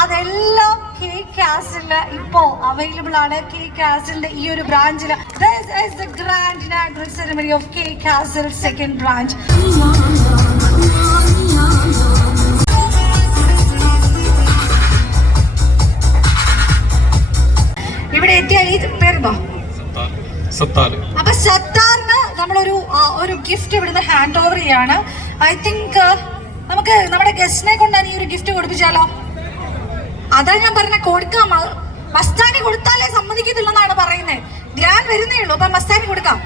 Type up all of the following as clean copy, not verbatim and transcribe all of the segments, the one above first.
അതെല്ലാം കേക്ക് കാസില് ഇപ്പോ അവൈലബിൾ ആണ്. കേക്ക് കാസിലിന്റെ ഈ ഒരു ബ്രാഞ്ചില് this is the grand inaugural ceremony of Cake Castle second branch. ഇവിടെ എത്തിയ ഈ പേരെന്താ? അപ്പൊ സത്താറിന് നമ്മളൊരു ഗിഫ്റ്റ് ഇവിടുന്ന് ഹാൻഡ് ഓവർ ചെയ്യാണ്. ഐ തിങ്ക് നമുക്ക് നമ്മുടെ ഗസ്റ്റിനെ കൊണ്ടാണ് ഈ ഒരു ഗിഫ്റ്റ് കൊടുപ്പിച്ചാലോ? അതാ ഞാൻ പറഞ്ഞ കൊടുക്കാം. മസ്താനി കൊടുത്താലേ സമ്മതിക്കത്തില്ലെന്നാണ് പറയുന്നത്. ധ്യാൻ വരുന്നേ ഉള്ളൂ, അപ്പൊ മസ്താനി കൊടുക്കാം.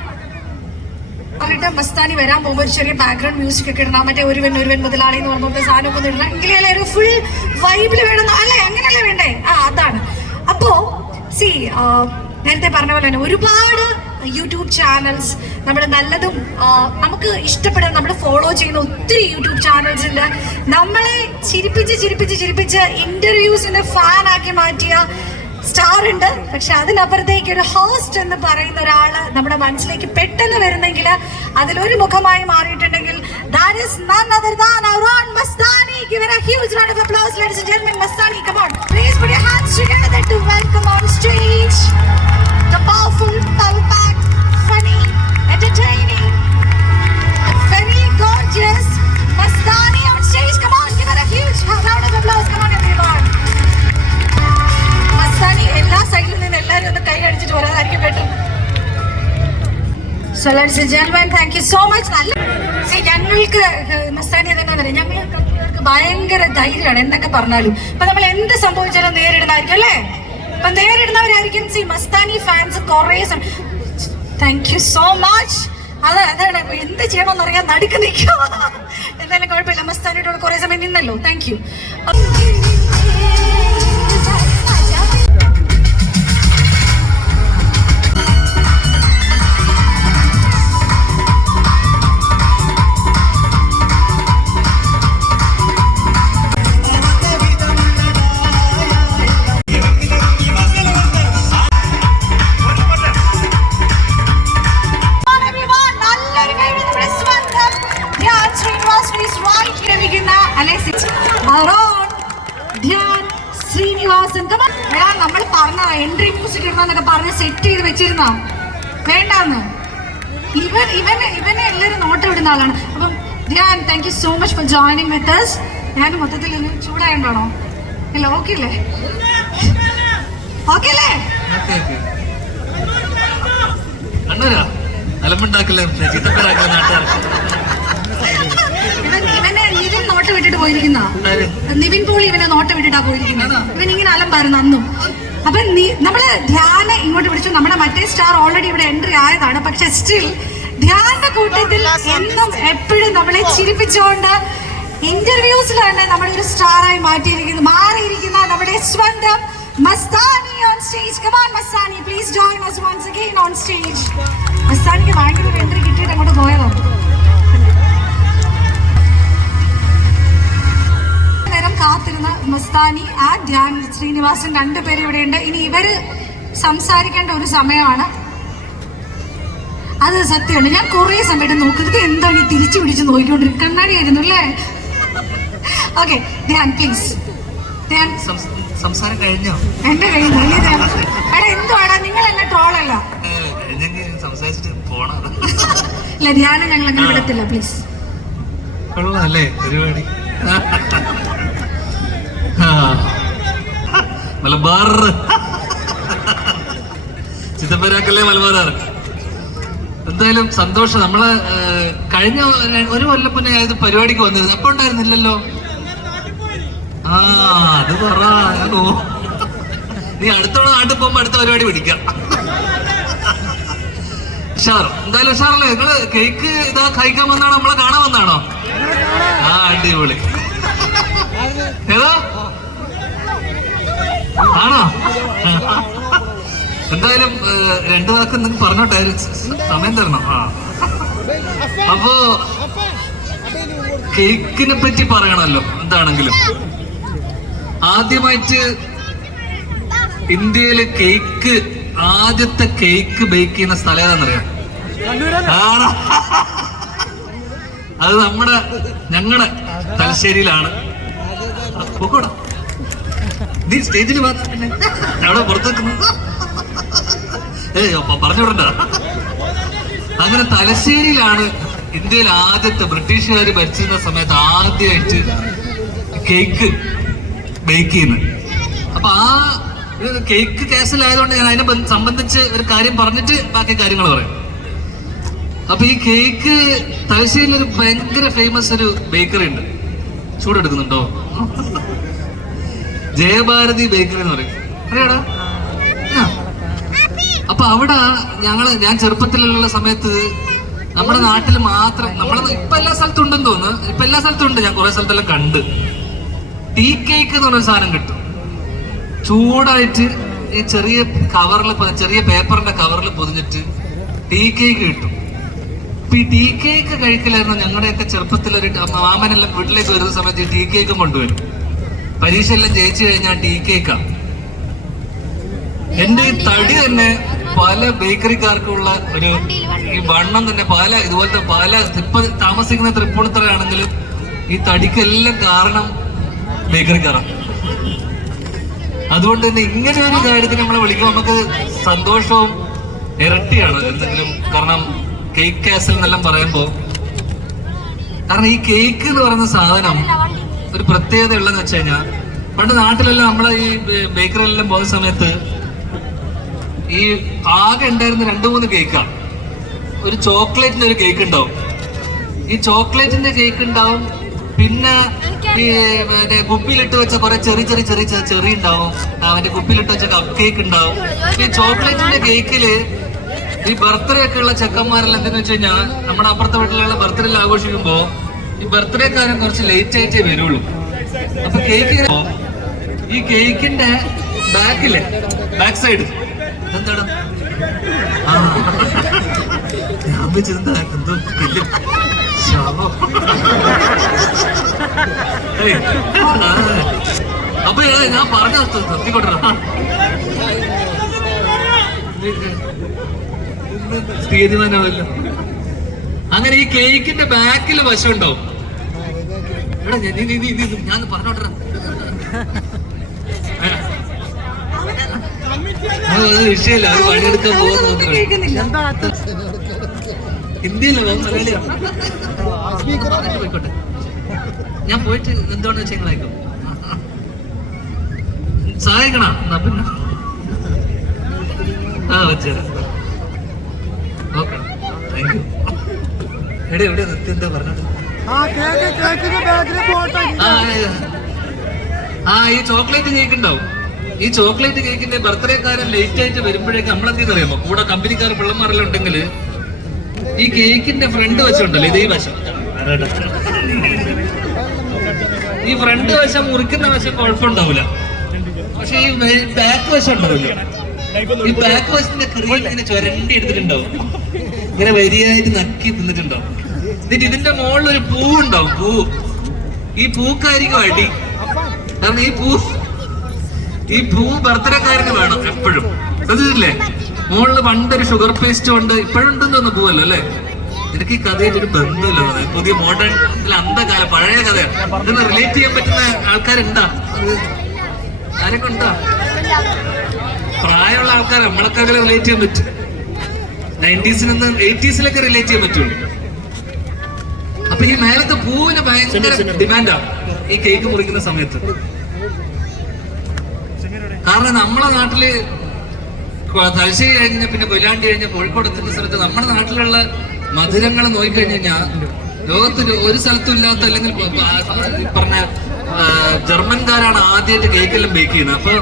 എന്നിട്ട് മസ്താനി വരാൻ പോകുമ്പോൾ ഒരു ചെറിയ ബാക്ക്ഗ്രൗണ്ട് മ്യൂസിക് ഒക്കെ ഇടണം. മറ്റേ ഒരുവൻ മുതലാളി എന്ന് പറഞ്ഞ സാധനം ഒക്കെ ഇടണം. എങ്കിലേ ഒരു ഫുൾ വൈബില് വേണം. അല്ലേ, അങ്ങനെയല്ലേ വേണ്ടേ? അതാണ്. അപ്പോ നേരത്തെ പറഞ്ഞ പോലെ തന്നെ ഒരുപാട് യൂട്യൂബ് ചാനൽസ്, നമ്മൾ നല്ലതും നമുക്ക് ഇഷ്ടപ്പെടുന്ന നമ്മൾ ഫോളോ ചെയ്യുന്ന ഒത്തിരി യൂട്യൂബ് ചാനൽസ് ഉണ്ട്. നമ്മളെ ചിരിപ്പിച്ച് ഇന്റർവ്യൂസിന്റെ ഫാൻ ആക്കി മാറ്റിയ സ്റ്റാർ ഉണ്ട്. പക്ഷെ അതിനപ്പുറത്തേക്ക് ഒരു ഹോസ്റ്റ് എന്ന് പറയുന്ന ഒരാള് നമ്മുടെ മനസ്സിലേക്ക് പെട്ടെന്ന് വരുന്നെങ്കിൽ അതിലൊരു മുഖമായി മാറിയിട്ടുണ്ടെങ്കിൽ that is none other than our own Mastani. Give it a huge round of applause, ladies and gentlemen. Mastani, come on, please put your hands together to welcome on stage the powerful, power-packed, funny, entertaining, very gorgeous Mastani on stage. Come on, give it a huge round of applause. Come on, everyone. Mastani, എല്ലാ സൈഡിൽ നിന്ന് എല്ലാവരും ഒന്ന് കൈ അടിച്ചിട്ട് വരാതായിരിക്കും better. So ladies and gentlemen, thank you so much. ഞങ്ങൾക്ക് മസ്താനി എന്താ പറയുക, ഞങ്ങൾക്ക് ഭയങ്കര ധൈര്യമാണ് എന്തൊക്കെ പറഞ്ഞാലും. ഇപ്പൊ നമ്മൾ എന്ത് സംഭവിച്ചാലും നേരിടുന്നതായിരിക്കും അല്ലേ? അപ്പൊ നേരിടുന്നവരായിരിക്കും. മസ്താനി ഫാൻസ് കുറേ. Thank you so much. അതാണ് എന്ത് ചെയ്യണമെന്ന് അറിയാൻ നടുക്ക് നിൽക്കുക. എന്തായാലും കുഴപ്പമില്ല, മസ്താനിയോട് കുറെ സമയം നിന്നല്ലോ. Thank you. നമ്മൾ പറഞ്ഞ എൻട്രി മ്യൂസിക് ഇടണമെന്നൊക്കെ പറഞ്ഞ് സെറ്റ് ചെയ്ത് വെച്ചിരുന്ന വേണ്ടാന്ന്. ഇവനെ എല്ലാവരും നോട്ടം ഇടുന്ന ആളാണ്. അപ്പം Dhyan, thank you so much for joining with us. ഞാൻ മൊത്തത്തിൽ ചൂടായോണ്ടാണോ? ഇല്ല, ഓക്കെ അല്ലേ? ഓക്കെ അല്ലേ? ഇവനെ നിവിൻ നോട്ട് വിട്ടിട്ട് പോയിരിക്കുന്ന നിവിൻ പോളി ഇവനെ നോട്ട് വിട്ടിട്ടാ പോയിരിക്കുന്നത്. ഇവൻ ഇങ്ങനെ അലമ്പായിരുന്നു അന്നും. അപ്പൊ നമ്മള് ധ്യാനെ ഇങ്ങോട്ട് വിളിച്ചു. നമ്മുടെ മറ്റേ സ്റ്റാർ ഓൾറെഡി ഇവിടെ എൻട്രി ആയതാണ്. പക്ഷെ സ്റ്റിൽ ധ്യാന്റെ കൂട്ടത്തിൽ എന്നും എപ്പോഴും നമ്മളെ ചിരിപ്പിച്ചുകൊണ്ട് ഇന്റർവ്യൂസിലാണ് നമ്മളൊരു സ്റ്റാറായി മാറിയിരിക്കുന്ന നമ്മുടെ സ്വന്തം Mastani on stage. Come on Mastani, please join us once again on stage. മസ്താനിക്ക് ഭയങ്കര എൻട്രി കിട്ടിയിട്ട് അങ്ങോട്ട് പോയതാണ്. നേരം കാത്തിരുന്ന മസ്താനി ധ്യാൻ ശ്രീനിവാസൻ രണ്ടുപേരും ഇവിടെയുണ്ട്. ഇനി ഇവര് സംസാരിക്കേണ്ട ഒരു സമയമാണ്. അത് സത്യമാണ്. ഞാൻ കുറെ സമയത്ത് നോക്കുന്നത് എന്താണ് ഈ തിരിച്ചു പിടിച്ച് നോക്കിക്കൊണ്ടിരിക്കും. കണ്ണാടിയായിരുന്നു അല്ലേ? Okay Dhyan please. ധ്യാൻ സംസാരം കഴിഞ്ഞോ? എന്റെ കഴിഞ്ഞു. എടാ എന്തുവാടാ നിങ്ങൾ എന്നെ ട്രോളല്ല. ഇല്ല ധ്യാനം ഞങ്ങൾ അങ്ങനെ വിടത്തില്ല പ്ലീസ്. കൊള്ളാല്ലേ പരിപാടി? മലബാർ ചിത്തപ്പരാക്കല്ലേ മലബാർ. എന്തായാലും സന്തോഷം. നമ്മള് കഴിഞ്ഞ ഒരു കൊല്ലം മുന്നേ ഇത് പരിപാടിക്ക് വന്നിരുന്നു. എപ്പോ ഉണ്ടായിരുന്നില്ലല്ലോ? അത് പറ. നീ അടുത്തുള്ള നാട്ടിൽ പോകുമ്പോ അടുത്ത പരിപാടി പിടിക്കാം. ഉഷാർ. എന്തായാലും ഉഷാറല്ലേ? നിങ്ങള് കേക്ക് ഇതാ കഴിക്കാൻ വന്നാണോ? നമ്മളെ കാണാൻ വന്നാണോ? അടിപൊളി. ഏതാ ആണോ? എന്തായാലും രണ്ടു വാക്ക് എന്തെങ്കിലും പറഞ്ഞോട്ടെ, സമയം തരണം. അപ്പോ കേക്കിനെ പറ്റി പറയണല്ലോ എന്താണെങ്കിലും. ആദ്യമായിട്ട് ഇന്ത്യയില് ആദ്യത്തെ കേക്ക് ബേക്ക് ചെയ്യുന്ന സ്ഥലം ഏതാണെന്നറിയാം? അത് ഞങ്ങളുടെ തലശ്ശേരിയിലാണ്. നീ സ്റ്റേജിൽ പിന്നെ അവിടെ പുറത്തേക്ക് പറഞ്ഞു വിടണ്ട. അങ്ങനെ തലശ്ശേരിയിലാണ് ഇന്ത്യയിൽ ആദ്യത്തെ ബ്രിട്ടീഷുകാർ ഭരിച്ചിരുന്ന സമയത്ത് ആദ്യമായിട്ട് കേക്ക് ബേക്ക് ചെയ്യുന്നത്. അപ്പൊ കേക്ക് കേസിലായതുകൊണ്ട് ഞാൻ അതിനെ സംബന്ധിച്ച് ഒരു കാര്യം പറഞ്ഞിട്ട് ബാക്കി കാര്യങ്ങൾ പറയാം. അപ്പൊ ഈ കേക്ക് തലശ്ശേരിയിൽ ഒരു ഭയങ്കര ഫേമസ് ഒരു ബേക്കറി ഉണ്ട്. ചൂടെടുക്കുന്നുണ്ടോ? ജയഭാരതി ബേക്കറി എന്ന് പറയും. അറിയാടാ? അപ്പൊ അവിടെ ഞാൻ ചെറുപ്പത്തിലുള്ള സമയത്ത് നമ്മുടെ നാട്ടിൽ മാത്രം, ഇപ്പൊ എല്ലാ സ്ഥലത്തും ഉണ്ടെന്ന് തോന്നുന്നു. ഇപ്പൊ എല്ലാ സ്ഥലത്തും ഉണ്ട്. ഞാൻ കുറെ സ്ഥലത്തെല്ലാം കണ്ട്. ടീ കേക്ക് എന്ന് പറഞ്ഞ സാധനം കിട്ടും. ചൂടായിട്ട് ഈ ചെറിയ പേപ്പറിന്റെ കവറിൽ പൊതിഞ്ഞിട്ട് ടീ കേക്ക് കിട്ടും. അപ്പൊ ഈ ടീ കേക്ക് കഴിക്കലായിരുന്നു ഞങ്ങളുടെയൊക്കെ ചെറുപ്പത്തിൽ. ഒരു മാമനെല്ലാം വീട്ടിലേക്ക് വരുന്ന സമയത്ത് ഈ ടീ കേക്കും കൊണ്ടുവരും. പരീക്ഷ എല്ലാം ജയിച്ചു കഴിഞ്ഞാൽ ടീ കേക്കാ. എന്റെ ഈ തടി തന്നെ പല ബേക്കറിക്കാർക്കുള്ള ഈ വണ്ണം തന്നെ ഇതുപോലത്തെ ഇപ്പൊ താമസിക്കുന്ന തൃപ്പൂണിത്തറയാണെങ്കിലും ഈ തടിക്കെല്ലാം കാരണം ബേക്കറിക്കാരാണ്. അതുകൊണ്ട് തന്നെ ഇങ്ങനെ ഒരു കാര്യത്തിന് നമ്മളെ വിളിക്കുമ്പോൾ നമുക്ക് സന്തോഷവും ഇരട്ടിയാണ് എന്തെങ്കിലും. കാരണം കേക്ക് കാസിൽ എന്നെല്ലാം പറയുമ്പോ, കാരണം ഈ കേക്ക് എന്ന് പറയുന്ന സാധനം ഒരു പ്രത്യേകത ഉള്ളതെന്ന് വെച്ച് കഴിഞ്ഞാൽ, പണ്ട് നാട്ടിലെല്ലാം നമ്മളെ ഈ ബേക്കറിയിലെല്ലാം പോകുന്ന സമയത്ത് ഈ ആകെ ഉണ്ടായിരുന്ന 2-3 കേക്കാണ്. ഒരു ചോക്ലേറ്റിന്റെ ഒരു കേക്ക് ഉണ്ടാവും. ഈ ചോക്ലേറ്റിന്റെ കേക്ക് ഉണ്ടാവും. പിന്നെ ഈ കുപ്പിയിലിട്ട് വെച്ച കുറെ ചെറി ഉണ്ടാവും. അവന്റെ കുപ്പിയിലിട്ട് വെച്ച കപ്പ് കേക്ക് ഉണ്ടാവും. ഈ ചോക്ലേറ്റിന്റെ കേക്കില് ഈ ബർത്ത്ഡേ ഒക്കെ ഉള്ള ചെക്കന്മാരെല്ലാം എന്തെന്ന് വെച്ച് കഴിഞ്ഞാൽ, നമ്മുടെ അപ്പുറത്തെ വീട്ടിലുള്ള ബർത്ത്ഡേ ആഘോഷിക്കുമ്പോ ഈ ബർത്ത്ഡേക്കാരൻ കുറച്ച് ലേറ്റ് ആയിട്ടേ വരുള്ളൂ. അപ്പൊ ഈ കേക്കിന്റെ ബാക്ക് സൈഡ് എന്താണ് ഞാൻ വെച്ചിരുന്ന എന്തോ വലിയ ശവം. അപ്പൊ ഞാൻ പറഞ്ഞ നിർത്തിക്കൊണ്ടിരാ. തീരുമാനമല്ലോ. അങ്ങനെ ഈ കേക്കിന്റെ ബാക്കിൽ വശം ഉണ്ടാവും. എടാ ഞാൻ പറഞ്ഞോട്ടെ. വിഷയമില്ല. അത് പണിയെടുക്കാൻ പോകുന്ന ഹിന്ദിയല്ലേ മലയാളിയാ പറഞ്ഞിട്ട് പോയിക്കോട്ടെ. ഞാൻ പോയിട്ട് എന്താണെന്ന് വെച്ചാൽ നിങ്ങളായിക്കോ സഹായിക്കണ എന്നാ പിന്നെ വെച്ചേരാ. Okay, thank you. എവിടെ നിർത്തി എന്താ പറഞ്ഞത്? ഈ ചോക്ലേറ്റ് കേക്ക് ഉണ്ടാവും. ഈ ചോക്ലേറ്റ് കേക്കിന്റെ ബർത്ത്ഡേക്കാരൻ ലേറ്റ് ആയിട്ട് വരുമ്പോഴേക്ക് നമ്മളെന്തെന്ന് അറിയാമോ, കൂടെ കമ്പനിക്കാർ പിള്ളമാരെല്ലാം ഉണ്ടെങ്കിൽ ഈ കേക്കിന്റെ ഫ്രണ്ട് വശമുണ്ടല്ലോ, ഇതേ വശം, ഈ ഫ്രണ്ട് വശം മുറിക്കുന്ന വശം കുഴപ്പമുണ്ടാവില്ല. പക്ഷെ ഈ ബാക്ക് വശം ഉണ്ടാവില്ല. ഈ ബാക്ക് വശത്തിന്റെ ക്രീം ഇങ്ങനെ ചുരണ്ടി എടുത്തിട്ടുണ്ടാവും, ഇങ്ങനെ വരിയായിട്ട് നക്കി തിന്നിട്ടുണ്ടാവും. എന്നിട്ട് ഇതിന്റെ മുകളിൽ ഒരു പൂ ഉണ്ടാവും. ഈ പൂക്കായിരിക്കും അടി. കാരണം ഈ പൂ ബർത്ത്ഡേക്കാരന് വേണം എപ്പോഴും. ശ്രദ്ധിച്ചില്ലേ? മുകളിൽ പണ്ടൊരു ഷുഗർ പേസ്റ്റ് കൊണ്ട് ഇപ്പോഴും ഉണ്ടെന്ന് പൂവല്ലോ അല്ലേ? എനിക്ക് ഈ കഥയായിട്ട് ഒരു ബന്ധമില്ല. പുതിയ മോഡേൺ അന്ധകാല പഴയ കഥയാണ്. ഇതൊന്ന് റിലേറ്റ് ചെയ്യാൻ പറ്റുന്ന ആൾക്കാരുണ്ടാ? ആരൊക്കെ ഉണ്ടാ? പ്രായമുള്ള ആൾക്കാർ നമ്മളൊക്കെ അങ്ങനെ റിലേറ്റ് ചെയ്യാൻ പറ്റും. 90s നിന്ന് 80s റിലേറ്റ് ചെയ്യാൻ പറ്റുള്ളൂ. അപ്പൊ ഈ മേലത്തെ പൂവിന് ഭയങ്കര ഡിമാൻഡാ ഈ കേക്ക് മുറിക്കുന്ന സമയത്ത്. കാരണം നമ്മളെ നാട്ടില് തലശ്ശേരി കഴിഞ്ഞ പിന്നെ കൊല്ലാണ്ടി കഴിഞ്ഞ കോഴിക്കോട് എത്തുന്ന സ്ഥലത്ത് നമ്മുടെ നാട്ടിലുള്ള മധുരങ്ങൾ നോക്കിക്കഴിഞ്ഞാൽ ലോകത്ത് ഒരു സ്ഥലത്തും ഇല്ലാത്ത, അല്ലെങ്കിൽ പറഞ്ഞ ജർമ്മൻകാരാണ് ആദ്യമായിട്ട് കേക്കെല്ലാം ബേക്ക് ചെയ്യുന്നത്. അപ്പൊ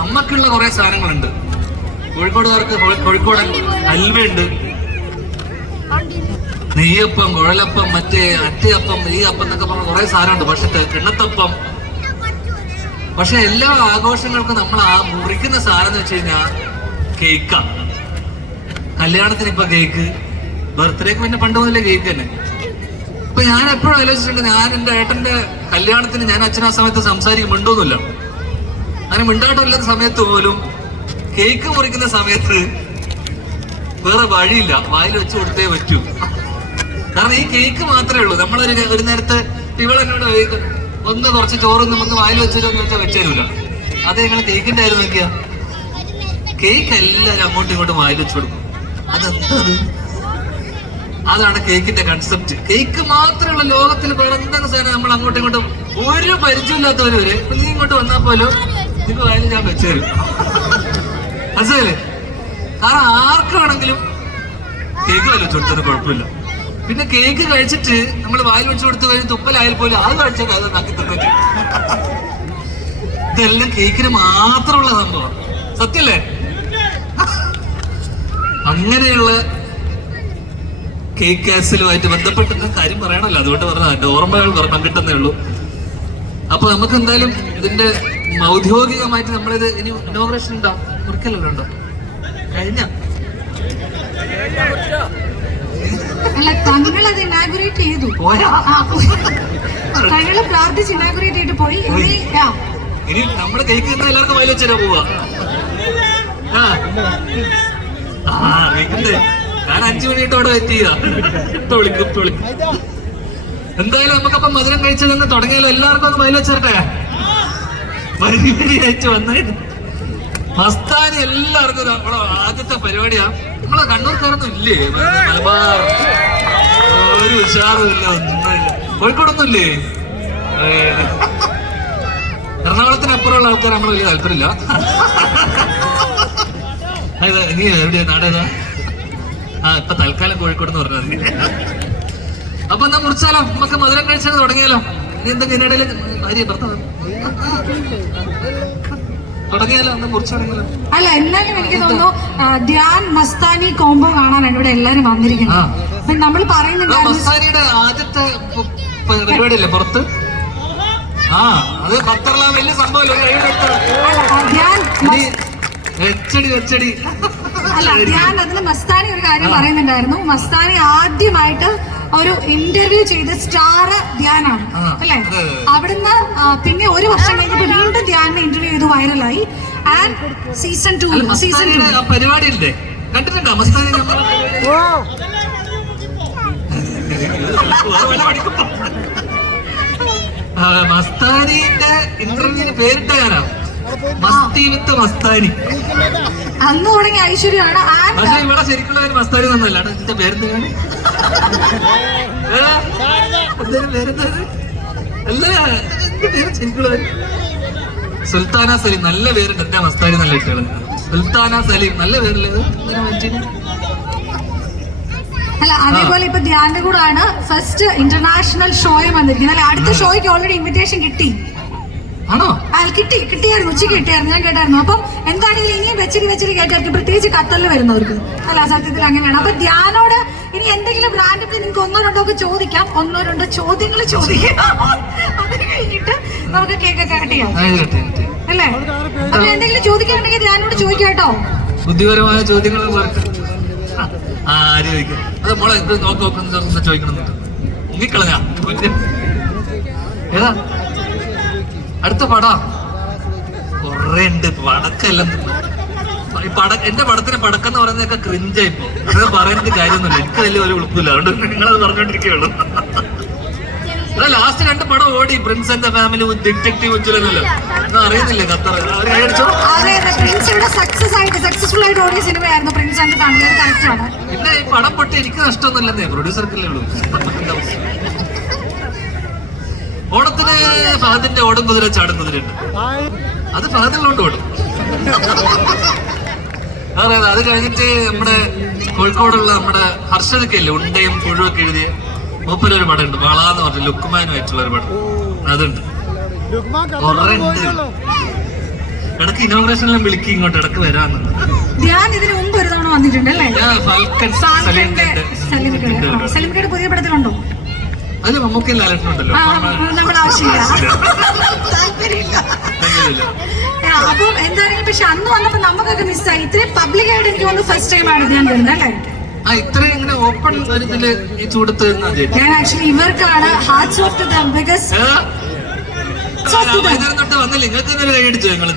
അമ്മക്കുള്ള കുറെ സാധനങ്ങളുണ്ട്. കോഴിക്കോടുകാർക്ക് കോഴിക്കോടൻ ഹൽവയുണ്ട്, നെയ്യപ്പം, കുഴലപ്പം, മറ്റേ അറ്റയപ്പം, ഈ അപ്പം എന്നൊക്കെ പറഞ്ഞ കുറെ സാധനമുണ്ട്. പക്ഷെ കിണ്ണത്തപ്പം. പക്ഷെ എല്ലാ ആഘോഷങ്ങൾക്കും നമ്മൾ ആ മുറിക്കുന്ന സാധനം എന്ന് വെച്ച് കഴിഞ്ഞാൽ കേക്കാ. കല്യാണത്തിന് ഇപ്പൊ കേക്ക്, ബർത്ത്ഡേക്ക് പിന്നെ പണ്ട് മുതലേ കേക്ക് തന്നെ. ഇപ്പൊ ഞാൻ എപ്പോഴും ആലോചിച്ചിട്ടുണ്ട്, ഞാൻ എൻ്റെ ഏട്ടന്റെ കല്യാണത്തിന് ഞാൻ അച്ഛനാ സമയത്ത് സംസാരിക്കും, മിണ്ടോന്നുമില്ല. അങ്ങനെ മിണ്ടാട്ടമില്ലാത്ത സമയത്ത് പോലും കേക്ക് മുറിക്കുന്ന സമയത്ത് വേറെ വഴിയില്ല, വായിൽ വെച്ച് കൊടുത്തേ പറ്റൂ. കാരണം ഈ കേക്ക് മാത്രമേ ഉള്ളൂ. നമ്മളൊരു നേരത്തെ ഇവളെന്നോട് ഒന്ന് കുറച്ച് ചോറൊന്നും ഒന്ന് വായിൽ വെച്ചിരുന്ന് വെച്ചാൽ വെച്ചേരൂല. അത് ഞങ്ങൾ കേക്കിന്റെ ആയിരുന്നു നോക്കിയാ, കേക്ക് എല്ലാവരും അങ്ങോട്ടും ഇങ്ങോട്ടും വായിൽ വെച്ച് കൊടുക്കും. അതെന്തത്? അതാണ് കേക്കിന്റെ കൺസെപ്റ്റ്. കേക്ക് മാത്രമുള്ള ലോകത്തിൽ വേറെ എന്താണ് സാധനം നമ്മൾ അങ്ങോട്ടും ഇങ്ങോട്ടും ഒരു പരിചയമില്ലാത്തവര് വരെ ഇപ്പൊ നീ ഇങ്ങോട്ട് വന്നാൽ പോലും നിങ്ങൾക്ക് വായിൽ ഞാൻ വെച്ചേരും. മനസ്സിലായില്ലേ? കാരണം ആർക്കാണെങ്കിലും കേക്ക് വായിൽ വെച്ച് കൊടുത്തത് കുഴപ്പമില്ല. പിന്നെ കേക്ക് കഴിച്ചിട്ട് നമ്മൾ വായിൽ വെച്ച് കൊടുത്തു കഴിഞ്ഞ് തുപ്പലായാൽ പോലും അത് കഴിച്ചാൽ അത് നക്കി തിന്നിട്ട്. ഇതെല്ലാം കേക്കിന് മാത്രമുള്ള സംഭവം. സത്യല്ലേ? അങ്ങനെയുള്ള കേക്ക് കാസിലുമായിട്ട് ബന്ധപ്പെട്ട കാര്യം പറയണല്ലോ, അതുകൊണ്ട് പറഞ്ഞത് എന്റെ ഓർമ്മകൾ പങ്കിട്ടെന്നേ ഉള്ളൂ. അപ്പൊ നമുക്ക് എന്തായാലും ഇതിന്റെ ഔദ്യോഗികമായിട്ട് നമ്മളിത് ഇനി ഇനോഗ്രേഷൻ ഉണ്ടാവും, മുറിക്കലല്ലോ ഉണ്ടോ? കഴിഞ്ഞ അല്ല, തങ്ങളത് ഇനാഗുറേറ്റ് ചെയ്തു. തങ്ങള് പ്രാർത്ഥിച്ച് ഇനാഗുറേറ്റ് ചെയ്തിട്ട് പോയി. ഇനി നമ്മുടെ കേക്ക് എല്ലാവർക്കും വായിൽ വെച്ചാ പോവാ. ഞാൻ 5 മണിയായിട്ട് അവിടെ എത്തിയതാ. ഇപ്പൊ വിളിക്കും. എന്തായാലും നമുക്കപ്പം മധുരം കഴിച്ചതെന്ന് തുടങ്ങിയാലോ? എല്ലാവർക്കും ഒന്ന് വായിൽ വെച്ചേരട്ടെ. വരിയായിട്ട് വന്നായിട്ട് മസ്താനി എല്ലാവർക്കും നമ്മളെ ആദ്യത്തെ പരിപാടിയാ. നമ്മളെ കണ്ണൂർക്കാരൊന്നും ഇല്ലേ? മലബാർ ഒരു ഉഷാറും ഇല്ല, ഒന്നുമില്ല. കോഴിക്കോടൊന്നും ഇല്ലേ? എറണാകുളത്തിനപ്പുറമുള്ള ആൾക്കാർ നമ്മൾ വലിയ താല്പര്യമില്ല. നീ എവിടെയാ നാടേതാ? ഇപ്പൊ തൽക്കാലം കോഴിക്കോട് എന്ന് പറഞ്ഞാൽ മതി. അപ്പൊ എന്നാ മുറിച്ചാലോ? നമുക്ക് മധുരം കഴിച്ചത് തുടങ്ങിയാലോ? നീ എന്തെങ്കിലും ഇതിനിടയിൽ ഭാര്യ ഭർത്താവ് തുടങ്ങിയാലോ? ഒന്ന് മുറിച്ചു തുടങ്ങിയാലോ? അല്ല, എന്നാലും എനിക്ക് തോന്നുന്നു ധ്യാൻ മസ്താനി കോംബോ കാണാനാണ് ഇവിടെ എല്ലാരും വന്നിരിക്കുന്നത്. നമ്മൾ പറയുന്നുണ്ട് മസ്താനിയുടെ ആദ്യത്തെ പരിപാടിയല്ലേ പുറത്ത്? അത് ഖത്തറിലെ വലിയ സംഭവമല്ലേ? വെച്ചടി. അല്ല, ധ്യാൻ അതിന് മസ്താനി ഒരു കാര്യം പറയുന്നുണ്ടായിരുന്നു. മസ്താനി ആദ്യമായിട്ട് ഒരു ഇന്റർവ്യൂ ചെയ്ത സ്റ്റാർ ധ്യാനാണ് അല്ലെ? അവിടുന്ന് പിന്നെ ഒരു വർഷം കഴിഞ്ഞപ്പോ വീണ്ടും ധ്യാനിനെ ഇന്റർവ്യൂ ചെയ്ത് വൈറലായി. ആൻഡ് സീസൺ 2 പരിപാടിയില്ലേ കണ്ടിട്ടുണ്ടോ? മസ്താനിയുടെ ഇന്റർവ്യൂവിന് പേരിട്ട ഞാനാ. മസ്തി വിത്ത് മസ്താനി. അന്ന് തുടങ്ങി ഐശ്വര്യമാണ്. പക്ഷെ ഇവിടെ ശരിക്കുള്ള പേര് മസ്താനി ഒന്നല്ല. ഇതിന്റെ പേരെന്താണ്? പേരെന്താ? അല്ല, പേര് ശരിക്കുള്ള പേര് സുൽത്താന സലീം. നല്ല പേരുണ്ട്. എന്താ മസ്താനി നല്ല ഇട്ടുള്ളത്? സുൽത്താന സലീം നല്ല പേരല്ലേ? അല്ല, അതേപോലെ ഇപ്പൊ ധ്യാന്റെ കൂടെ ആണ് ഫസ്റ്റ് ഇന്റർനാഷണൽ ഷോയിൽ വന്നിരിക്കുന്നത് അല്ലെ? അടുത്ത ഷോയ്ക്ക് ഓൾറെഡി ഇൻവിറ്റേഷൻ കിട്ടി. ആണോ? കിട്ടിയായിരുന്നു, ഉച്ചയ്ക്ക് കിട്ടിയായിരുന്നു, ഞാൻ കേട്ടായിരുന്നു. അപ്പം എന്താണെങ്കിലും ഇനിയും വെച്ചിട്ട് കേട്ടായിരിക്കും, പ്രത്യേകിച്ച് ഖത്തറിൽ വരുന്നവർക്ക്. അല്ല, സത്യത്തിൽ അങ്ങനെയാണ്. അപ്പൊ ധ്യാനോട് ഇനി എന്തെങ്കിലും റാൻഡംലി നിങ്ങൾക്ക് ഒന്നോ രണ്ടോ ഒക്കെ ചോദിക്കാം, ഒന്നോ രണ്ടോ ചോദ്യങ്ങൾ ചോദിക്കാം. അത് കഴിഞ്ഞിട്ട് നമുക്ക് കേക്ക് കട്ട് ചെയ്യാം അല്ലേ? അപ്പൊ എന്തെങ്കിലും ചോദിക്കാനുണ്ടെങ്കിൽ ധ്യാനോട് ചോദിക്കാം കേട്ടോ. ബുദ്ധിപരമായ ചോദ്യങ്ങൾ ആര് ചോദിക്കും? അത് മോളെ നോക്കൊന്ന് ചോദിക്കണം. മുങ്ങിക്കളഞ്ഞാ ഏതാ അടുത്ത പടാ? കൊറേ ഉണ്ട്. പടക്കെല്ലാം എന്റെ പടത്തിന് പടക്കെന്ന് പറയുന്നതൊക്കെ ക്രിഞ്ചായി ഇപ്പൊ. അത് പറയുന്നത് കാര്യമൊന്നുമില്ല. എനിക്ക് വലിയ ഒരു ഉളുപ്പില്ല. അതുകൊണ്ട് നിങ്ങളത് പറഞ്ഞോണ്ടിരിക്കുകയുള്ളൂ. അതാ ലാസ്റ്റ് 2 പടം ഓടി. Prince and the family, detective ഉജ്ജ്വലനല്ലേ? ഒന്നും അറിയുന്നില്ലേ ഖത്തർ? അവർ കൈയടിച്ചോ? സക്സസ്ഫുൾ ആയിട്ട് ഓടിയ സിനിമയായിരുന്നു പ്രിൻസ് ആൻഡ് ഫാമിലി. അത് കറക്റ്റ് ആണ്. പിന്നെ ഈ പടം പൊട്ടി എനിക്ക് നഷ്ടമൊന്നുമില്ലെന്നേ, പ്രൊഡ്യൂസർക്കല്ലേ ഉള്ളൂ. ഓണത്തിന് ഫഹദിന്റെ ഓടും കുതിര ചാടും കുതിരയുണ്ട്. അത് ഫഹദിലോട്ട് ഓടും. അതെ, അത് കഴിഞ്ഞിട്ട് നമ്മുടെ കോഴിക്കോടുള്ള നമ്മുടെ ഹർഷദക്കല്ലേ ഉണ്ടയും പുഴുവൊക്കെ എഴുതിയ മൂപ്പരൊരു പടം ഉണ്ട്, വള എന്ന് പറഞ്ഞ ലുക്മാനുമായിട്ടുള്ള ഒരു പടം. അതുണ്ട്. കുറെ ഉണ്ട്. ഇടക്ക് ഇനോഗ്രേഷനിലും വിളിക്കും ഇങ്ങോട്ട്, ഇടക്ക് വരാന്നുണ്ട്. ഞാൻ ഇതിന് മുമ്പ് ഒരു തവണ വന്നിട്ടുണ്ടല്ലേ? സലീംകേട് പുതിയ പടത്തിലുണ്ടോ? അത് മമ്മൂക്കയിൽ ലാലേട്ടനുണ്ടല്ലോ. നമ്മൾ ആവശ്യമില്ല. അപ്പം എന്തായാലും പക്ഷെ അന്ന് വന്നപ്പോ നമുക്കൊക്കെ മിസ്സായി. ഇത്രയും പബ്ലിക് ആയിട്ട് എനിക്ക് തോന്നുന്നു ഫസ്റ്റ് ടൈം ആണ് ഞാൻ വരുന്നത് അല്ലേ? ഇത്രയും ഇങ്ങനെ ഓപ്പൺ ഇതില് ഈ ചൂടത്ത് ഞാൻ ആക്ച്വലി ഇവർക്കാണ് ഹാർട്സ് ഓഫ് ദ ബിഗസ്റ്റ് വന്നില്ല. നിങ്ങൾക്ക് ഇന്നലെ കൈയടിച്ചു. ഞങ്ങൾ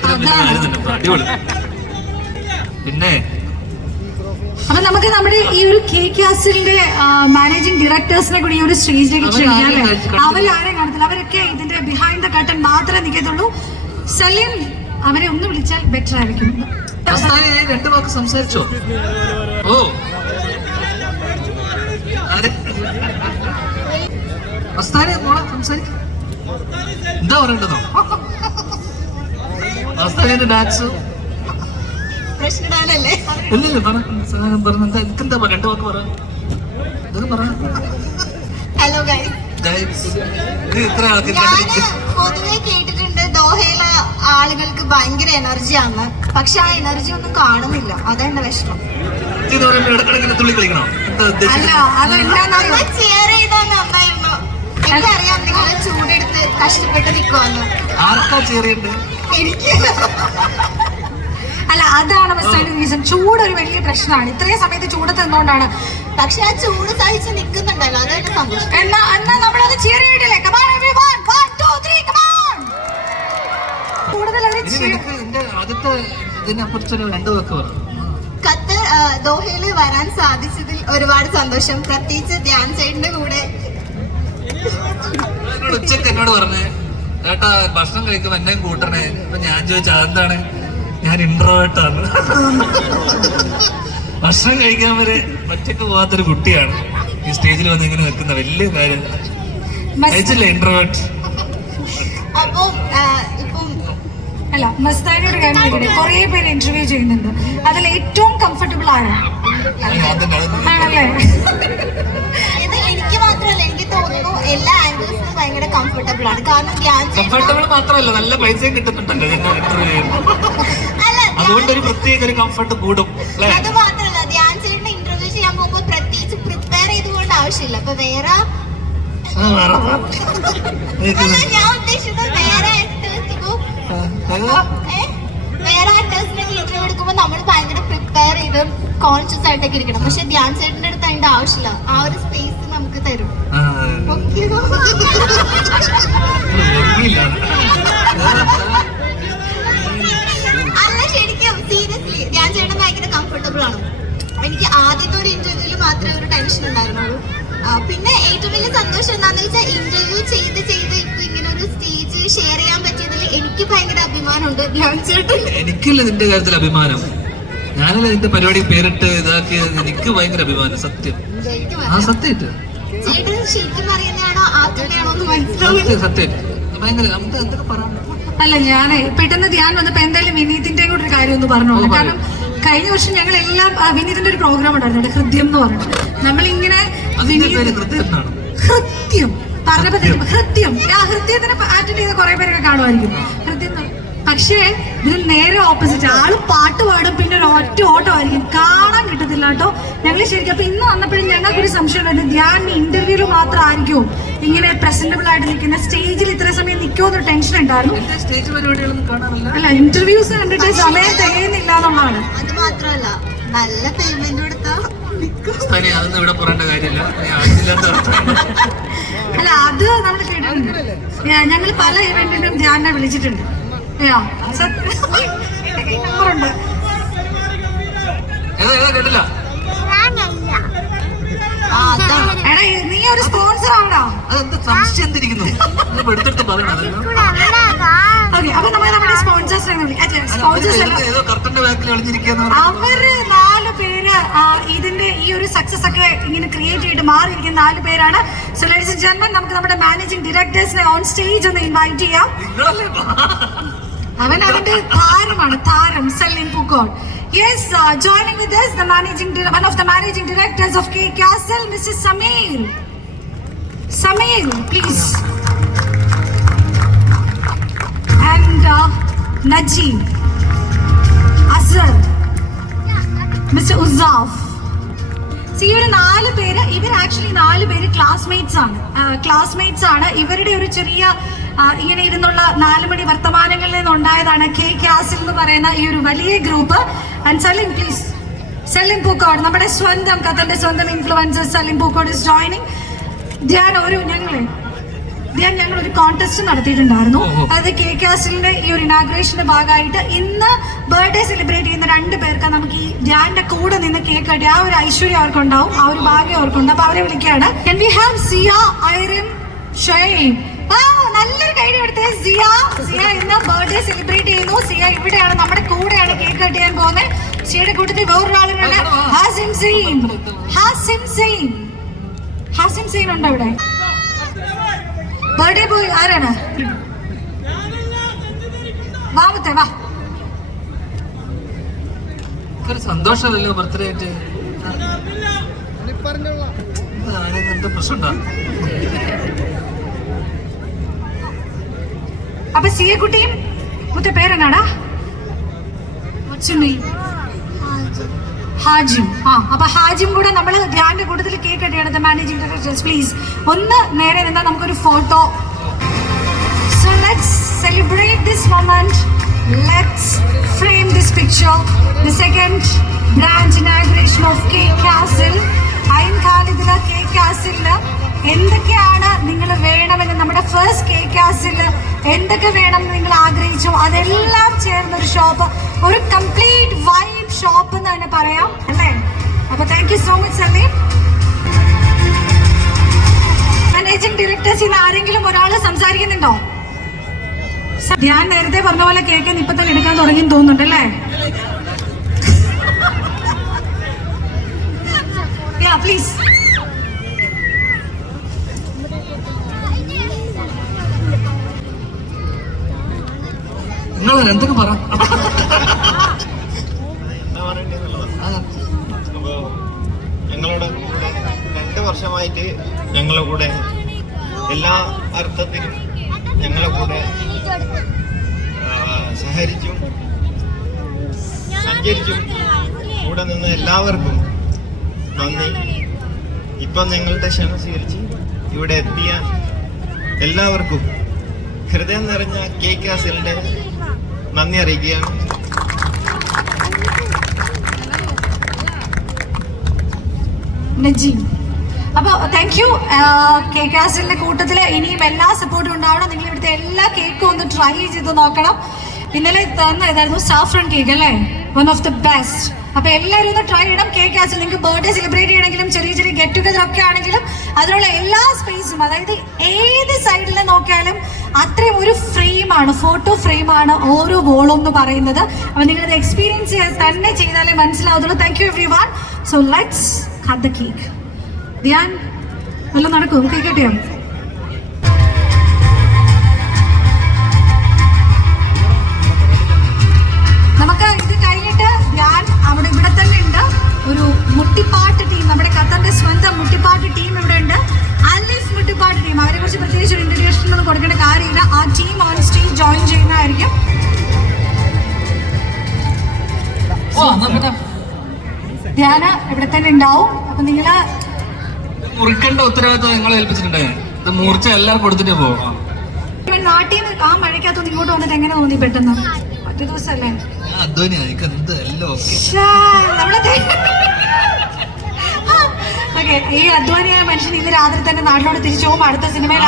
അടിപൊളി. പിന്നെ അപ്പൊ നമുക്ക് നമ്മുടെ ഈ ഒരു കേക്ക് കാസിലിന്റെ മാനേജിംഗ് ഡയറക്ടേഴ്സിനെ കൂടി ഈ ഒരു സ്റ്റേജിലേക്ക് ക്ഷണിക്കാം അല്ലേ? അവരാരും കാണത്തില്ല. അവരൊക്കെ ഇതിന്റെ ബിഹൈൻഡ് ദ കർട്ടൻ മാത്രമേ നിൽക്കത്തുള്ളൂ. സലീം അവരെ ഒന്ന് വിളിച്ചാൽ ബെറ്റർ ആയിരിക്കും. 2 വാക്ക് സംസാരിച്ചോ? ഓ സംസാരിക്ക. എന്താ പറയേണ്ടതോ? മസ്താനിന്റെ ഡാൻസ് പ്രശ്നടാനല്ലേ? ഇല്ലല്ലോ പറഞ്ഞ എന്താ 2 വാക്ക് പറ. ഹലോ ഗൈസ്, പൊതുവെ കേട്ടിട്ടുണ്ട് ദോഹയിലെ ആളുകൾക്ക് ഭയങ്കര എനർജിയാണ്. പക്ഷെ ആ എനർജി ഒന്നും കാണുന്നില്ല. അതെന്റെ വിഷമം. തുള്ളി കളിക്കണോ? ചെയർ ചെയ്താൽ നന്നായിരുന്നു. എനിക്കറിയാം നിങ്ങൾ ചൂടെടുത്ത് കഷ്ടപ്പെട്ട് നിൽക്കുവാന്ന്. ആർക്കാ ചെറിയുണ്ട്? എനിക്ക് അല്ല, അതാണ് റീസൺ. ചൂട് ഒരു വലിയ പ്രശ്നമാണ്. ഇത്രയും സമയത്ത് ചൂടത്ത് നിന്നുകൊണ്ടാണ്. പക്ഷെ ആ ചൂട് സഹിച്ച് നിൽക്കുന്നുണ്ടല്ലോ, അതൊക്കെ സന്തോഷം. എന്നാ നമ്മളത് ചെറിയിട്ടില്ലേ? ഖത്തർ ദോഹയില് വരാൻ സാധിച്ചതിൽ ഒരുപാട് സന്തോഷം. പ്രത്യേകിച്ച് ധ്യാൻ ചേട്ടന്റെ കൂടെ. ഉച്ചക്ക് എന്നോട് പറഞ്ഞേ, ചേട്ടാ ഭക്ഷണം കഴിക്കുമ്പോ എന്നെയും കൂട്ടണേ. അപ്പൊ ഞാൻ ചോദിച്ചു അതെന്താണ്? ഞാൻ ഇൻട്രോവേർട്ടാണ്. ഭക്ഷണം കഴിക്കാൻ വരെ ഒറ്റക്ക് പോകാത്തൊരു കുട്ടിയാണ് ഈ സ്റ്റേജിൽ വന്ന് ഇങ്ങനെ നിൽക്കുന്ന വലിയ കാര്യം. കഴിച്ചില്ലേ ഇൻട്രോവേർട്ട്? അപ്പം അല്ല, മസ്താനിയുടെ കാര്യം കുറെ പേര് ഇന്റർവ്യൂ ചെയ്യുന്നുണ്ട്. അതിൽ ഏറ്റവും കംഫർട്ടബിൾ ആരാണ്? ആണല്ലേ? ഇത് എനിക്ക് മാത്രമല്ല, എനിക്ക് തോന്നുന്നു എല്ലാ ആംഗിൾസിനും ഭയങ്കര കംഫർട്ടബിൾ ആണ്. കാരണം കംഫർട്ടബിൾ മാത്രമല്ല, നല്ല പൈസയും കിട്ടുന്നുണ്ടല്ലോ ഇന്റർവ്യൂ. അതുകൊണ്ട് ഒരു പ്രത്യേക ഒരു കംഫർട്ട് കൂടും. അത് മാത്രമല്ല, ധ്യാൻ ചേട്ടന് ഇന്റർവ്യൂ ചെയ്യാൻ പോകുമ്പോൾ പ്രത്യേകിച്ച് പ്രിപ്പയർ ചെയ്തുകൊണ്ട് ആവശ്യമില്ല. അപ്പൊ വേറെ ഞാൻ ഉദ്ദേശിച്ചത് വേറെ ആക്ടേഴ്സിനെ ഇന്റർവ്യൂ എടുക്കുമ്പോൾ നമ്മൾ ഭയങ്കര പ്രിപ്പയർ ചെയ്ത് കോൺഷ്യസ് ആയിട്ടൊക്കെ ഇരിക്കണം. പക്ഷെ ധ്യാൻ ചേട്ടന്റെ അടുത്ത് അതിന്റെ ആവശ്യമില്ല. ആ ഒരു സ്പേസ് നമുക്ക് തരും. അല്ല, ശരിക്കും സീരിയസ്ലി ധ്യാൻ ചേട്ടൻ ഭയങ്കര കംഫർട്ടബിൾ ആണ്. എനിക്ക് ആദ്യത്തെ ഒരു ഇന്റർവ്യൂവിൽ മാത്രമേ ഒരു ടെൻഷൻ ഉണ്ടായിരുന്നുള്ളൂ. പിന്നെ ഏറ്റവും വലിയ സന്തോഷം എന്താണെന്ന് വെച്ചാൽ ഇന്റർവ്യൂ ചെയ്ത് ഇപ്പൊ ഇങ്ങനെ ഒരു സ്റ്റേജ് ഷെയർ ചെയ്യാൻ പറ്റിയതിൽ എനിക്ക് ഭയങ്കര അഭിമാനമുണ്ട്. ധ്യാൻ ചേട്ടൻ എനിക്കല്ല ഇതിന്റെ കാര്യത്തിൽ അഭിമാനം, ഞാനല്ല ഇതിന്റെ പരിപാടി പേരിട്ട് ഇതാക്കിയത്. എനിക്ക് ഭയങ്കര അഭിമാനം, സത്യം. ആ സത്യമായിട്ട് ചേട്ടൻ ശരിക്കും പറയുന്നതാണോ ആക്കുന്നതാണോ എന്ന് മനസ്സിലാവും. സത്യമായിട്ട് ഭയങ്കര എന്തൊക്കെ പറയാം. അല്ല, ഞാൻ പെട്ടെന്ന് ധ്യാൻ വന്നപ്പോ എന്തായാലും വിനീതിന്റെ കൂടെ ഒരു കാര്യം ഒന്ന് പറഞ്ഞോളൂ. കാരണം കഴിഞ്ഞ വർഷം ഞങ്ങൾ എല്ലാം വിനീതിന്റെ ഒരു പ്രോഗ്രാം ഉണ്ടായിരുന്നു, ഹൃദ്യം എന്ന് പറഞ്ഞിട്ട്. നമ്മളിങ്ങനെ ഹൃദ്യം പറഞ്ഞപ്പോ ഹൃദ്യത്തിന് അറ്റൻഡ് ചെയ്ത കുറെ പേരൊക്കെ കാണുമായിരിക്കും. ഹൃദ്യം പക്ഷേ ഇതിൽ നേരെ ഓപ്പോസിറ്റ്, ആള് പാട്ട് പാടും, പിന്നെ ഒരു ഒറ്റ ഓട്ടമായിരിക്കും, കാണാൻ കിട്ടത്തില്ല കേട്ടോ. ഞങ്ങൾ ശരിക്കും അപ്പൊ ഇന്ന് വന്നപ്പോഴും ഞങ്ങൾക്കൊരു സംശയം ഉണ്ടായിരുന്നു, ധ്യാൻ ഇന്റർവ്യൂല് മാത്രം ആയിരിക്കും ഇങ്ങനെ പ്രസന്റബിൾ ആയിട്ട് നിൽക്കുന്ന, സ്റ്റേജിൽ ഇത്ര സമയം നിൽക്കുമെന്നൊരു ടെൻഷൻ ഉണ്ടായിരുന്നു. അല്ല, ഇന്റർവ്യൂസ് കണ്ടിട്ട് സമയം തികയുന്നില്ല എന്നുള്ളതാണ്. അത് മാത്രമല്ല നല്ല പേയ്മെന്റ് കൊടുത്താ അല്ല, അത് നമ്മൾ കേട്ടിട്ടുണ്ട്. ഞങ്ങൾ പല ഇവന്റിനും ധ്യാനെ വിളിച്ചിട്ടുണ്ട്. നമ്പറുണ്ട്. എടാ, നീ ഒരു സ്പോൺസർ ആണോ? ഓക്കെ, അപ്പൊ നമ്മൾ നമ്മുടെ സ്പോൺസേഴ്സിനെ അവര് 4 പേര് ഇതിന്റെ ഈ ഒരു സക്സസ് ഒക്കെ ഇങ്ങനെ ക്രിയേറ്റ് ചെയ്തിട്ട് മാറിയിരിക്കുന്ന 4 പേരാണ്. സോ ലേഡീസ് ആൻഡ് ജെന്റിൽമെൻ, നമുക്ക് നമ്മുടെ മാനേജിംഗ് ഡയറക്ടേഴ്സിനെ ഓൺ സ്റ്റേജ് ഒന്ന് ഇൻവൈറ്റ് ചെയ്യാം. അവൻ അതിന്റെ താരമാണ്, താരം Celine Pookode. Yes, joining with us, one of the managing directors of K Castle, Mr. Sameer. Sameer, please. And Najib, Azhar, Mr. Uzzaf. ഈ ഒരു 4 പേര്, ഇവർ ആക്ച്വലി 4 പേര് ക്ലാസ്മേറ്റ്സ് ആണ്. ഇവരുടെ ഒരു ചെറിയ ഇങ്ങനെ ഇരുന്നുള്ള 4 മണി വർത്തമാനങ്ങളിൽ നിന്നുണ്ടായതാണ് കെ കാസിൽ എന്ന് പറയുന്ന ഈ ഒരു വലിയ group. And Salim, please. Salim Pookode, നമ്മുടെ സ്വന്തം ഖത്തറിന്റെ സ്വന്തം influencer Salim Pookode is joining. ഞങ്ങളൊരു കോൺടെസ്റ്റ് നടത്തിയിട്ടുണ്ടായിരുന്നു. അതായത് കെ കാസിലിന്റെ ഈ ഒരു ഇനാഗ്രേഷന്റെ ഭാഗമായിട്ട് ഇന്ന് ബർത്ത്ഡേ സെലിബ്രേറ്റ് ചെയ്യുന്ന 2 പേർക്ക് നമുക്ക് ഈ ധ്യാന്റെ കൂടെ നിന്ന് കേക്ക് കട്ടി ആ ഒരു ഐശ്വര്യം അവർക്കുണ്ടാവും, ആ ഒരു ഭാഗ്യം അവർക്കുണ്ട്. അപ്പൊ അവരെ വിളിക്കുകയാണ്. Can we have Siya, Irene, Shine? നല്ലൊരു കൈഡി എടുത്തേ. സിയ ഇന്ന് ബർത്ത്ഡേ സെലിബ്രേറ്റ് ചെയ്യുന്നു. സിയ ഇവിടെയാണ്, നമ്മുടെ കൂടെയാണ് കേക്ക് കട്ട് ചെയ്യാൻ പോകുന്നത്. സിയയുടെ കൂട്ടത്തിൽ വേറൊരാളുകളുടെ ഹാസിം സെയിൻ ഉണ്ടോ ഇവിടെ? ബർത്ത്ഡേ ബോയ് ആരാണ്? വാമത്തെ വാ. സന്തോഷമല്ലോ ബർത്ത്ഡേ ആയിട്ട്. എന്താ പ്രശ്നം? അപ്പൊ സിയക്കുട്ടിയും മുത്തെ പേരെന്നാടാ? ഹാജിം. അപ്പൊ ഹാജിം കൂടെ നമ്മൾ ധ്യാന്റെ കൂട്ടത്തിൽ കേക്ക് കട്ടിയാണ്. മാനേജിംഗ് ഡയറക്ടേഴ്സ് പ്ലീസ് ഒന്ന് നേരെ നിന്നാൽ നമുക്കൊരു photo. So let's celebrate this moment. Let's frame this picture. The second branch inauguration of K castle. Ain ഖാലിദിലെ കെ കാസിലില് എന്തൊക്കെയാണ് നിങ്ങൾ വേണമെന്ന്, നമ്മുടെ ഫസ്റ്റ് കെ കാസിൽ എന്തൊക്കെ വേണമെന്ന് നിങ്ങൾ ആഗ്രഹിച്ചു അതെല്ലാം ചേർന്നൊരു ഷോപ്പ്, ഒരു കംപ്ലീറ്റ് വൈബ് ഷോപ്പ് എന്ന് തന്നെ പറയാം അല്ലേ? അപ്പൊ thank you so much Saleem. Managing ഡയറക്ടേഴ്സിൽ ആരെങ്കിലും ഒരാള് സംസാരിക്കുന്നുണ്ടോ? ഞാൻ നേരത്തെ പറഞ്ഞ പോലെ കേക്ക് ഇപ്പൊ തന്നെ എടുക്കാൻ തുടങ്ങി തോന്നുന്നുണ്ട് അല്ലേ? പ്ലീസ്. നിങ്ങൾ എന്തൊക്കെ പറ. ഞങ്ങളുടെ കൂടെ 2 വർഷമായിട്ട് ഞങ്ങളുടെ കൂടെ എല്ലാ അർത്ഥത്തിലും ഞങ്ങളുടെ കൂടെ സഹകരിച്ചും സഞ്ചരിച്ചും കൂടെ നിന്ന് എല്ലാവർക്കും നന്ദി. ഇപ്പം ഞങ്ങളുടെ ക്ഷണം സ്വീകരിച്ച് ഇവിടെ എത്തിയ എല്ലാവർക്കും ഹൃദയം നിറഞ്ഞ കെ കാസിലിന്റെ നന്ദി അറിയിക്കുകയാണ്. നജീം, അപ്പോൾ താങ്ക് യു. കെ കാസിലിന്റെ കൂട്ടത്തിൽ ഇനിയും എല്ലാ സപ്പോർട്ടും ഉണ്ടാവണം. നിങ്ങൾ ഇവിടുത്തെ എല്ലാ കേക്കും ഒന്ന് ട്രൈ ചെയ്ത് നോക്കണം. ഇന്നലെ തന്നതായിരുന്നു സാഫ്രൺ കേക്ക് അല്ലേ? One of the best. അപ്പൊ എല്ലാവരും ഒന്ന് ട്രൈ ചെയ്യണം. കെ കാസിൽ നിങ്ങൾക്ക് ബർത്ത്ഡേ സെലിബ്രേറ്റ് ചെയ്യണമെങ്കിലും ചെറിയ ചെറിയ ഗെറ്റ് ടുഗദർ ഒക്കെ ആണെങ്കിലും അതിനുള്ള എല്ലാ സ്പേസും, അതായത് ഏത് സൈഡിൽ നോക്കിയാലും അത്രയും ഒരു ഫ്രെയിമാണ്, ഫോട്ടോ ഫ്രെയിമാണ് ഓരോ വോളും എന്ന് പറയുന്നത്. അപ്പൊ നിങ്ങളത് എക്സ്പീരിയൻസ് തന്നെ ചെയ്താലേ മനസ്സിലാവുള്ളൂ. Thank you every one. So let's cut the cake. Dhyan വല്ലതും നടക്കും, കേക്ക് കട്ട് ചെയ്യാം. നമുക്ക് ഇത് കഴിഞ്ഞിട്ട് ധ്യാൻ അവിടെ ഇവിടെ തന്നെ ഉണ്ട്. ഒരു മുട്ടിപ്പാട്ട് ടീം, നമ്മുടെ ഖത്തറിന്റെ സ്വന്തം മുട്ടിപ്പാട്ട് ടീം ഇവിടെ ഉണ്ട്. അലിഫ് മുട്ടിപ്പാട്ട് ടീം, അവരെ കുറിച്ച് പ്രത്യേകിച്ച് ഒരു ഇൻട്രൊഡക്ഷൻ ഒന്നും കൊടുക്കേണ്ട കാര്യമില്ല. ആ ടീം ഓൺ സ്റ്റേജ് ജോയിൻ ചെയ്യുന്നതായിരിക്കും. ധ്യാന ഇവിടെ തന്നെ ഉണ്ടാവും. അപ്പൊ നിങ്ങള് മുറിക്കേണ്ട ഉത്തരവാദിത്വം നിങ്ങളെ ഏൽപ്പിച്ചിട്ടുണ്ടേ. ഇത് മൂർച്ച എല്ലാവരും കൊടുത്തിട്ടേ പോകും. നാട്ടിൽ നിന്ന് ആ മഴയ്ക്കകത്തൊന്ന് ഇങ്ങോട്ട് വന്നിട്ട് എങ്ങനെ തോന്നി പെട്ടെന്ന്? ഒറ്റ ദിവസമല്ലേ? ഓക്കെ, ഈ അധ്വാനിയായ മനുഷ്യൻ ഇന്ന് രാത്രി തന്നെ നാട്ടിലോട്ട് തിരിച്ചു പോകുമ്പോൾ അടുത്ത സിനിമയിൽ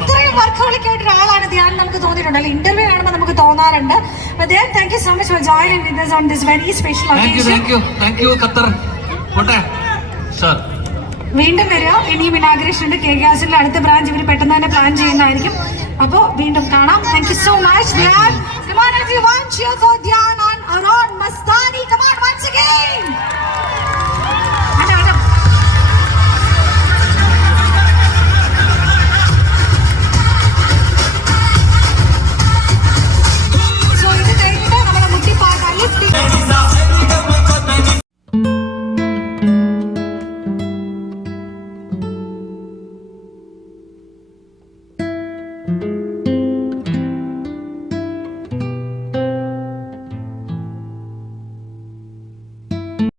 ഇത്രയും വർക്കഹോളിക് ആയിട്ട് ഒരാളാണ് ധ്യാൻ നമുക്ക് തോന്നിയിട്ടുണ്ട്. അല്ലെ, ഇന്റർവ്യൂ കാണുമ്പോൾ നമുക്ക് തോന്നാറുണ്ട്. Thank you so much for joining with us on this very special occasion. വീണ്ടും വരിക. ഇനിയും ഇനാഗ്രേഷൻ ഉണ്ട്. കെ ഗ്യാസിന്റെ അടുത്ത ബ്രാഞ്ച് ഇവർ പെട്ടെന്ന് തന്നെ പ്ലാൻ ചെയ്യുന്നതായിരിക്കും. അപ്പോൾ വീണ്ടും കാണാം. Thank you so much.